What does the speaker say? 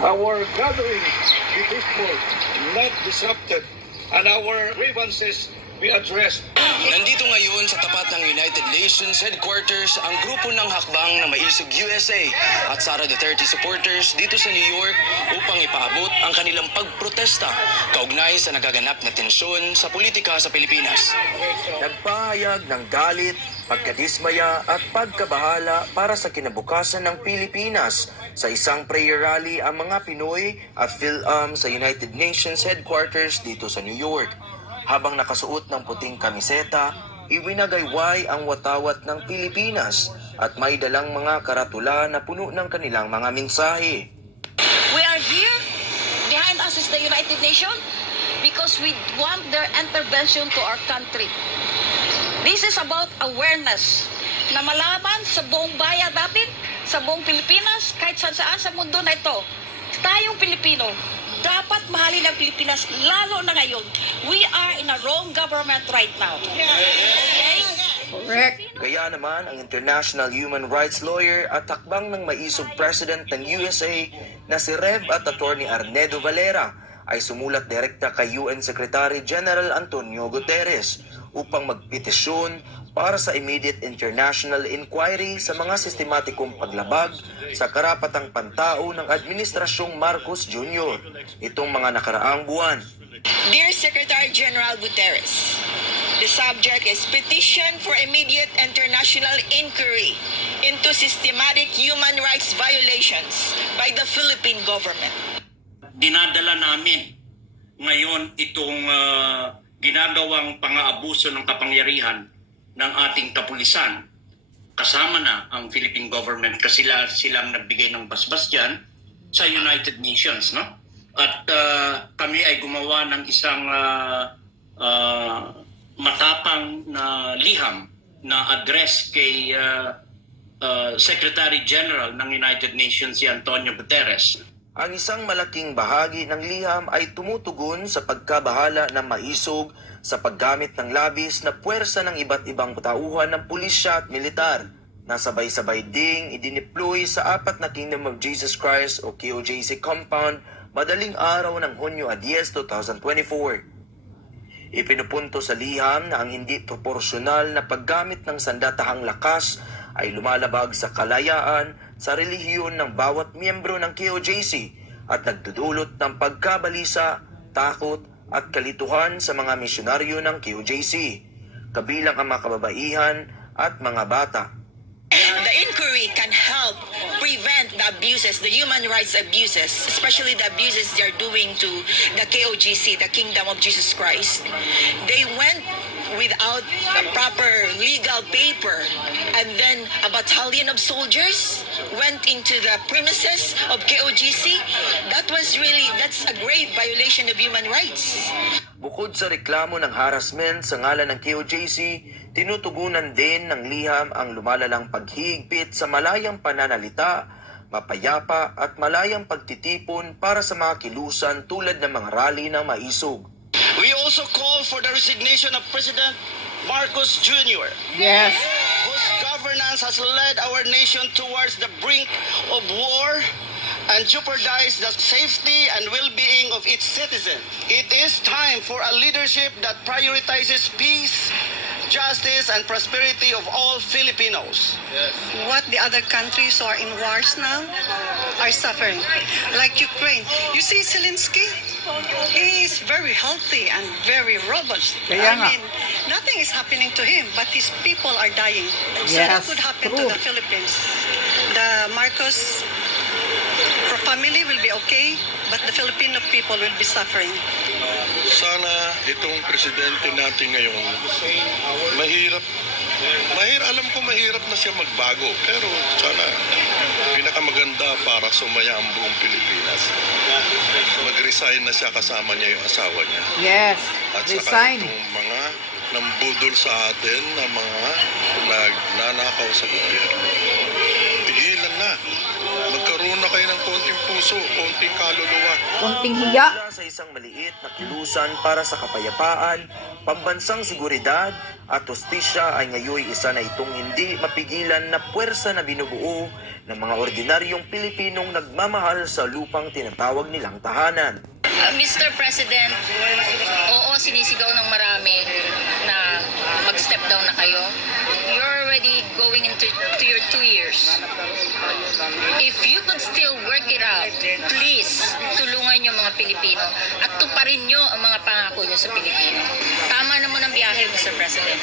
Our gathering be peaceful, not disrupted, and our grievances be addressed. Nandito ngayon sa tapat ng United Nations headquarters ang grupo ng Hakbang na Maisog USA at Sara Duterte supporters dito sa New York upang ipaabot ang kanilang pagprotesta kaugnay sa nagaganap na tensyon sa politika sa Pilipinas. Nagpahayag ng galit, pagkadismaya at pagkabahala para sa kinabukasan ng Pilipinas. Sa isang prayer rally ang mga Pinoy at PhilAm sa United Nations headquarters dito sa New York. Habang nakasuot ng puting kamiseta, iwinagayway ang watawat ng Pilipinas at may dalang mga karatula na puno ng kanilang mga mensahe. We are here, behind us is the United Nations, because we want their intervention to our country. This is about awareness, na malaman sa buong bayan natin, sa buong Pilipinas, kahit saan sa mundo na ito, tayong Pilipino, dapat mahalin ang Pilipinas, lalo na ngayon. We are in a wrong government right now. Okay? Correct. Kaya naman, ang international human rights lawyer at hakbang ng maisog president ng USA na si Rev. at Attorney Arnedo Valera ay sumulat direkta kay UN Secretary General Antonio Guterres upang magpetisyon para sa immediate international inquiry sa mga sistematikong paglabag sa karapatang pantao ng Administrasyong Marcos Jr. itong mga nakaraang buwan. Dear Secretary General Guterres, the subject is petition for immediate international inquiry into systematic human rights violations by the Philippine government. Dinadala namin ngayon itong ginagawang pang-aabuso ng kapangyarihan ng ating kapulisan. Kasama na ang Philippine government kasi silang nagbigay ng basbas dyan sa United Nations, no? At kami ay gumawa ng isang matapang na liham na address kay Secretary General ng United Nations si Antonio Guterres. Ang isang malaking bahagi ng liham ay tumutugon sa pagkabahala ng maisog sa paggamit ng labis na puwersa ng iba't ibang tauhan ng pulisya at militar na sabay-sabay ding idineploy sa 4 na Kingdom of Jesus Christ o KOJC compound madaling araw ng Hunyo 10, 2024. Ipinupunto sa liham na ang hindi proporsyonal na paggamit ng sandatahang lakas ay lumalabag sa kalayaan sa relihiyon ng bawat miyembro ng KOJC at nagdudulot ng pagkabalisa, takot at kalituhan sa mga misyonaryo ng KOJC, kabilang ang mga kababaihan at mga bata. The inquiry can help prevent the abuses, the human rights abuses, especially the abuses they're doing to the KOJC, the Kingdom of Jesus Christ. They went without a proper legal paper, and then a battalion of soldiers went into the premises of KOJC. That's a grave violation of human rights. Bukod sa reklamo ng harassment sa ngalan ng KOJC, tinutugunan din ng liham ang lumalalang paghigpit sa malayang pananalita, mapayapa at malayang pagtitipon para sa mga kilusan tulad ng mga rally ng maisog. We also call for the resignation of President Marcos Jr. Yes. Whose governance has led our nation towards the brink of war and jeopardize the safety and well-being of its citizens. It is time for a leadership that prioritizes peace, justice, and prosperity of all Filipinos. Yes. What the other countries who are in wars now are suffering, like Ukraine. You see Zelensky? He is very healthy and very robust. Kaya nga. I mean, nothing is happening to him, but his people are dying. So Yes, that could happen to the Philippines. The Marcos family will be okay, but the Filipino people will be suffering. Sana itong presidente natin ngayon, alam ko mahirap na siya magbago, pero sana pinakamaganda para sumaya ang buong Pilipinas. Mag-resign na siya kasama niya yung asawa niya. Yes, At resign. saka itong mga nambudol sa atin na mga nagnanakaw sa gobyerno. Tigilan na. Magkaroon na kayo ng konting puso, konting kaluluwa. Konting hiya. Mula sa isang maliit na kilusan para sa kapayapaan, pambansang seguridad at hustisya ay ngayon isa na itong hindi mapigilan na puwersa na binubuo ng mga ordinaryong Pilipinong nagmamahal sa lupang tinatawag nilang tahanan. Mr. President, oo, sinisigaw ng marami na mag-step down na kayo. You're already going into your 2 years. If you could still work it out, please, tulungan nyo mga Pilipino at tuparin nyo ang mga pangako nyo sa Pilipino. Tama naman ang biyahe, Mr. President.